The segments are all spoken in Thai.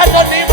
agony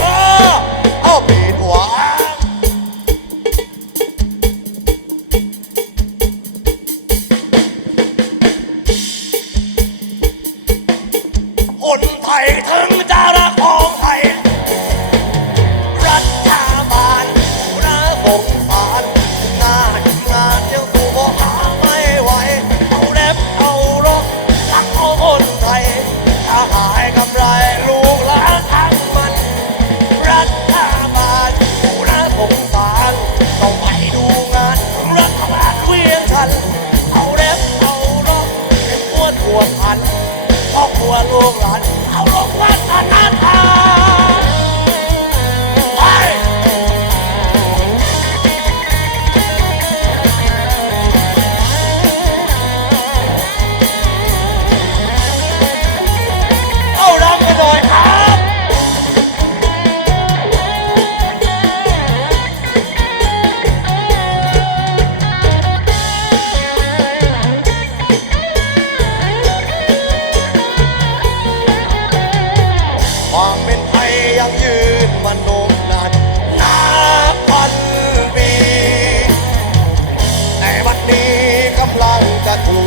กลัวลูกหลานเอาลงวัดอนาถา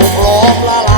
หกล้มละล